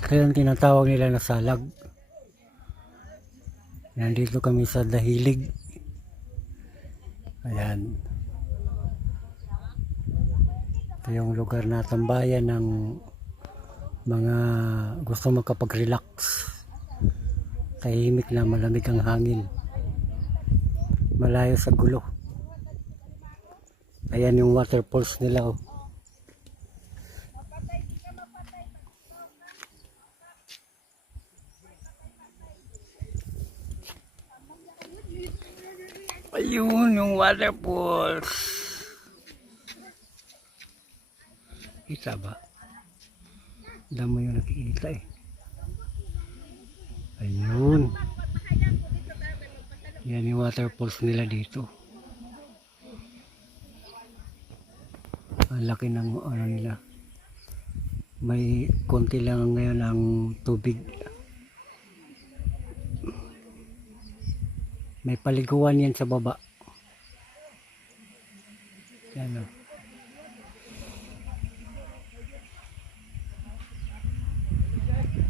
Ito yung tinatawag nila na salag. Nandito kami sa Dahilig. Ayan. Ito yung lugar na tambayan ng mga gusto makapag-relax. Tahimik na, malamig ang hangin. Malayo sa gulo. Ayan yung waterfalls nila, oh. Ayun yung waterfalls. Kita ba? Damo yung nakikita eh. Ayun. Yan yung waterfalls nila dito. Ang laki ng ano nila. May konti lang ngayon ang tubig. May paliguan yan sa baba. Yan o.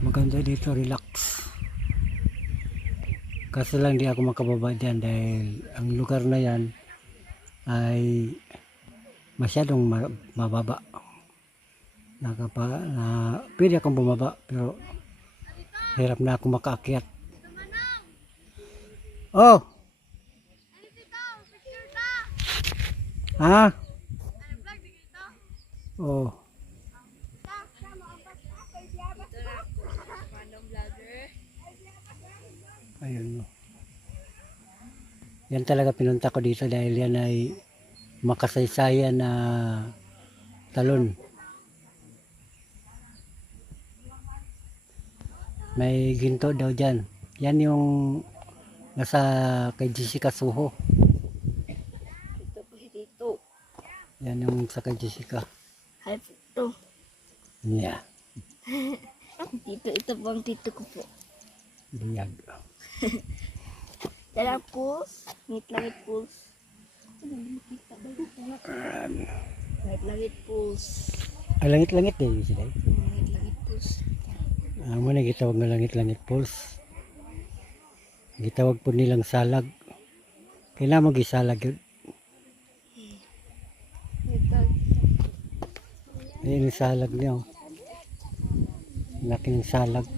Maganda dito, relax. Kaso lang di ako makababa dyan dahil ang lugar na yan ay masyadong mababa. Pwede akong bumaba pero hirap na ako makaakyat. Oh! Ha? Oh. Ayun. Yan talaga pinunta ko dito dahil yan ay makasaysayan na talon. May ginto daw dyan. Yan yung nasa kay Jessica Suho. Ito po dito. Yan yung sa kay Jessica. Ay po ito. Yeah. Dito, ito po ang tito ko po. Biyag. Dalang pools. Langit pools. Langit pools. Langit-langit din sila. Langit pools. Muna gitawag na langit-langit pools. Gitawag po nilang salag. Kailangan mo gisalag yun. Ayan yung salag niyo. Laki ng salag.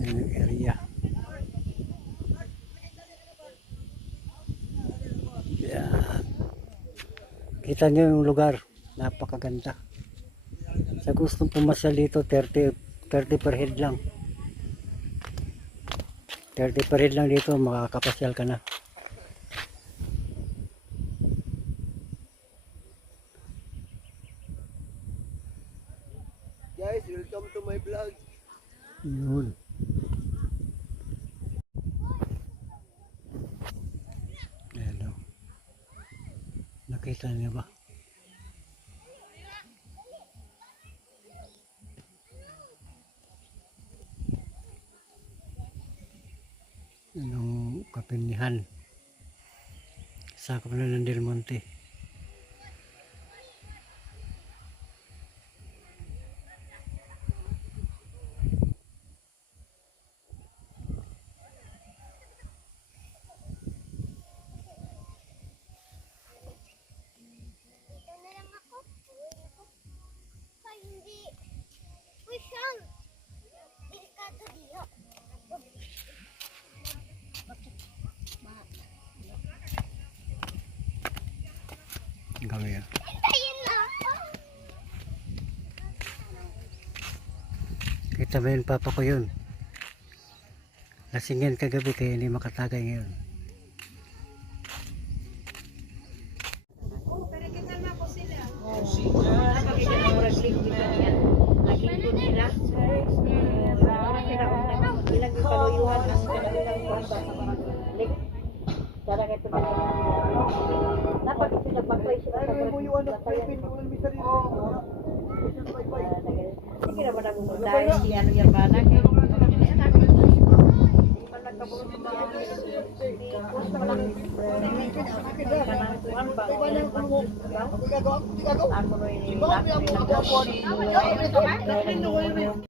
Ayan yung area. Ayan. Kita nyo yung lugar. Napakaganda. Sa gustong pumasyal dito, 30 per head lang. 30 per head lang dito, makakapasyal ka na. Guys, welcome to my vlog. Yun. Ayan o. Nakita niyo ba? Anong kapinihan? Sakop na ng Del Monte. Gawin. Kita ba yun, papa ko yun? Lasingin kagabi kaya hindi makatagay ngayon. Dapat pinagpaklay sila sa Sige naman ako dahil si ano yung banak. Ako rin